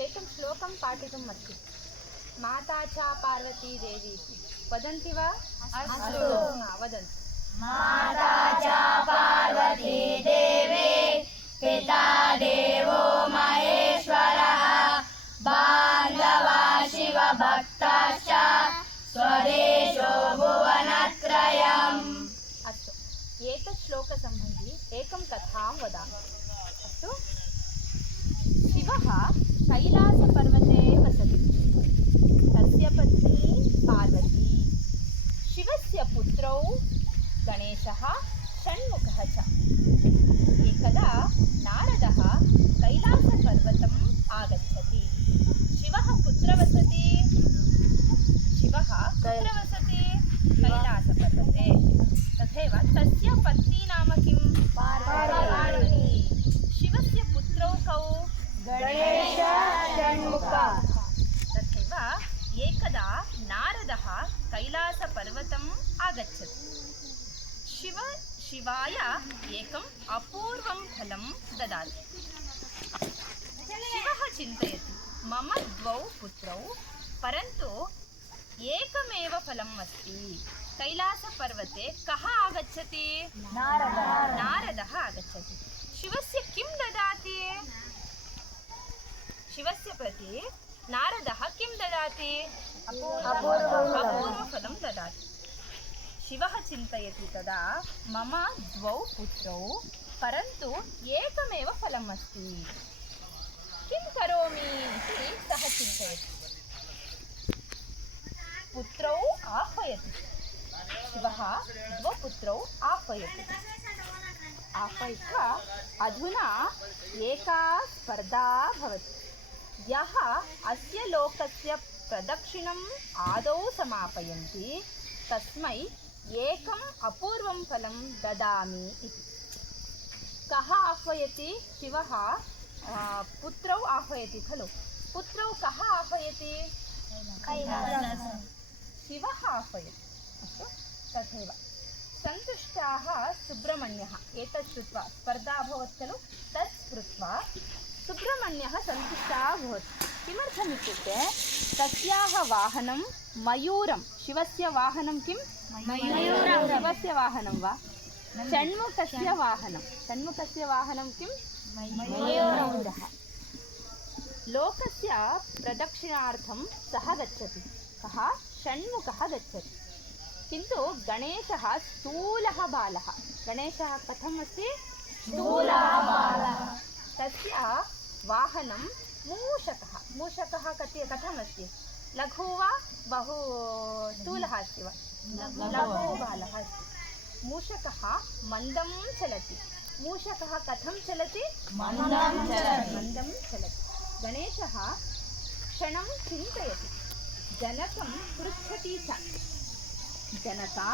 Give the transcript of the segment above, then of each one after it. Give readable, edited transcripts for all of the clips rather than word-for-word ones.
एकं श्लोकं पाठितुम् अस्ति। माता च पार्वती देवी इति वदन्ति वा? अस्तु। वदन्तु। माता च पार्वती देवी पिता देवो महेश्वरः बान्धवा शिवभक्ताश्च स्वदेशो भुवनत्रयम्। अस्तु, एतत् श्लोकसम्बन्धी एकं कथां वदामि। अस्तु, शिवः कैलासपर्वते वसति। तस्य पत्नी पार्वती, शिवस्य पुत्रौ गणेशः, षण्मुखः च। एकदा नारदः कैलासपर्वतम् आगच्छति। शिवः कुत्र वसति? कैलासपर्वते। तथैव तस्य पत्नी नाम किं? पार्वती। शिवस्य पुत्रौ कौ? गणेश षण्मुखः। तथैव एकदा नारदः कैलासपर्वतम् आगच्छति। शिवाय एकम् अपूर्वं फलं ददाति। शिवः चिन्तयति, मम द्वौ पुत्रौ, परन्तु एकमेव फलम् अस्ति। कैलासपर्वते कः आगच्छति? नारदः आगच्छति। शिवस्य किं ददाति? शिवस्य प्रति नारदः किं ददाति? अपूर्वफलं ददाति। शिवः चिन्तयति तदा, मम द्वौ पुत्रौ, परन्तु एकमेव फलम् अस्ति। किं करोमि इति सः चिन्तयति। पुत्रौ आह्वयति। शिवः द्वौ पुत्रौ आह्वयति। आह्वयित्वा अधुना एका स्पर्धा भवति। यः अस्य लोकस्य प्रदक्षिणम् आदौ समापयन्ति तस्मै एकम् अपूर्वं फलं ददामि इति। कः आह्वयति? शिवः पुत्रौ आह्वयति खलु। पुत्रौ कः आह्वयति? शिवः आह्वयति। अस्तु, तथैव सन्तुष्टाः सुब्रह्मण्यः एतत् श्रुत्वा, स्पर्धा अभवत् खलु, तत् श्रुत्वा सुब्रह्मण्यः सन्तुष्टः अभवत्। किमर्थमित्युक्ते तस्याः वाहनं मयूरं। शिवस्य वाहनं किं? मयूरं। शिवस्य वाहनं वा? षण्मुखस्य वाहनं। षण्मुखस्य वाहनं किं? मयूरः। लोकस्य प्रदक्षिणार्थं सः गच्छति। कः? षण्मुखः गच्छति। किन्तु गणेशः स्थूलः बालः। गणेशः कथम् अस्ति? स्थूलः बालः। तस्य वाहनं मूषकः। मूषकः कथम् अस्ति? लघु वा बहु स्थूलः अस्ति वा? लघु बालः अस्ति। मूषकः मन्दं चलति। मूषकः कथं चलति? मन्दं चलति। गणेशः क्षणं चिन्तयति, जनकं पृच्छति च। जनका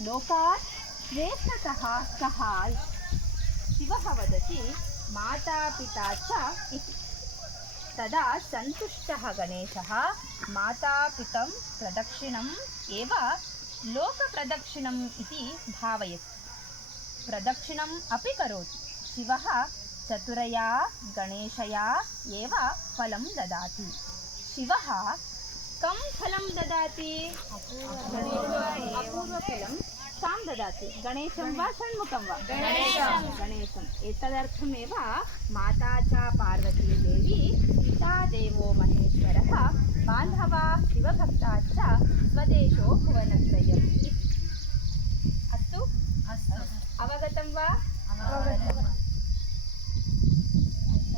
लोकात् श्रेष्ठतः कः? शिवः वदति, माता पिता च इति। तदा सन्तुष्टः गणेशः मातापितं प्रदक्षिणम् एव लोकप्रदक्षिणम् इति भावयति। प्रदक्षिणम् अपि करोति। शिवः चतुरया गणेशया एव फलं ददाति। शिवः कं फलं ददाति? अपूर्वफलं कां ददाति? गणेशं वा षण्मुखं वा? गणेशम्। एतदर्थमेव माता च पार्वती देवी, पिता देवो महेश्वरः, बान्धवा शिवभक्ताश्च स्वदेशो भुवनत्रयम् इति। अस्तु, अवगतं वा?